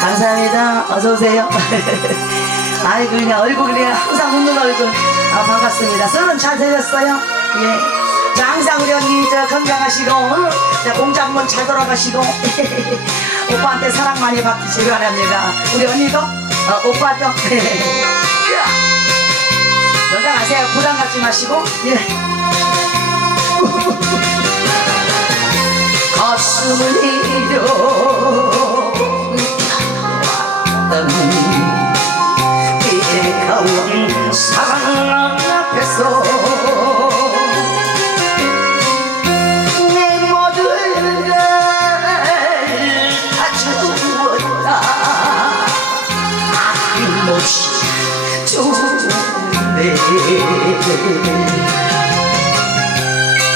감사합니다. 어서 오세요. 아이고 그냥 얼굴이 그냥 항상 웃는 얼굴. 아, 반갑습니다. 서른 잘 되셨어요? 예. 자 항상 우리 언니 저 건강하시고 어? 자, 공장 한번 잘 돌아가시고 오빠한테 사랑 많이 받으시기 바랍니다. 우리 언니도 어, 오빠도 여자 가세요. 부담 갖지 마시고 예. 가슴을 잃어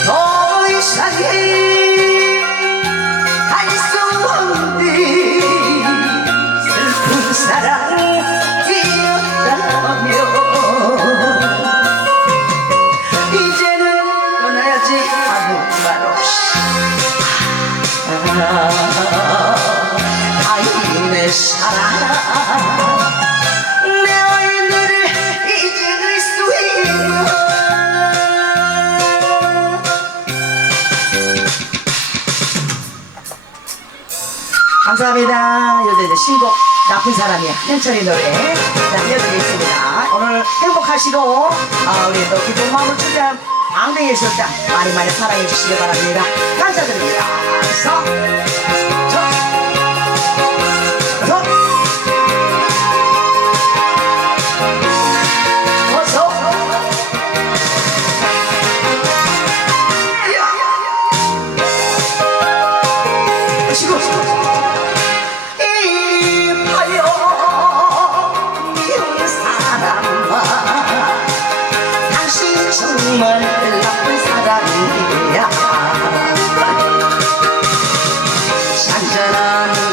더 이상의 알수 없는 슬픈 사랑이었다면 이제는 떠나야지 아무 말 없이. 아, 타인의 사랑 감사합니다. 요새 이제 신곡 나쁜 사람이야. 현철이 노래. 자, 이어드리겠습니다. 오늘 행복하시고, 아, 우리 또 기쁜 마음을 준비한 실장 많이 많이 사랑해 주시기 바랍니다. 감사드립니다. 서, 저,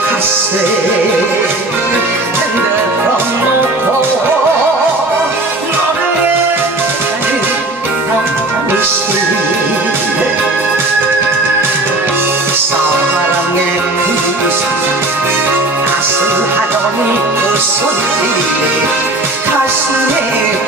가슴 흔들어 놓고 너를 가는 당신 사랑의 그 소리 가슴 하던 그 소리 가슴에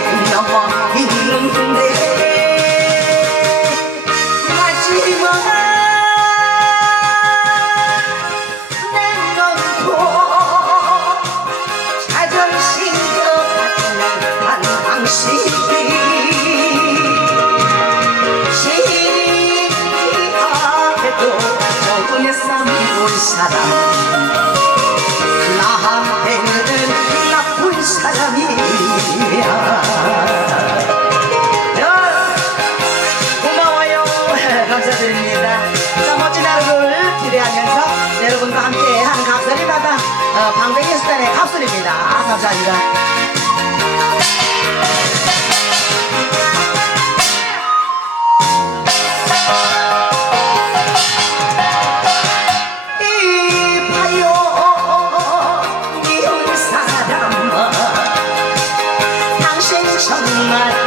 감사합니다 미운 사람아 당신 정말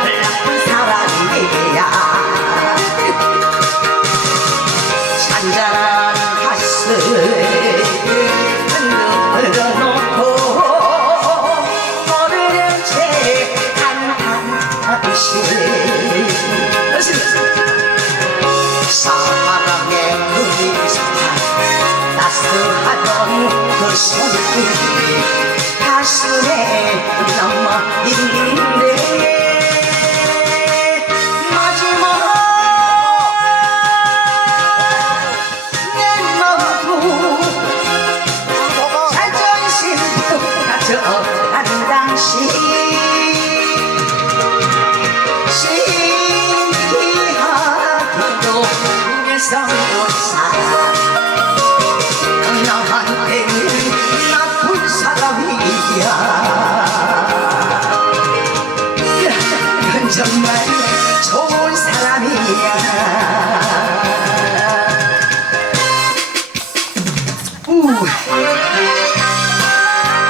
가슴에 남아 있는데. 마지막 내 마음도 자존심 가져간 당시 신기하게 정말 좋은 사람이야.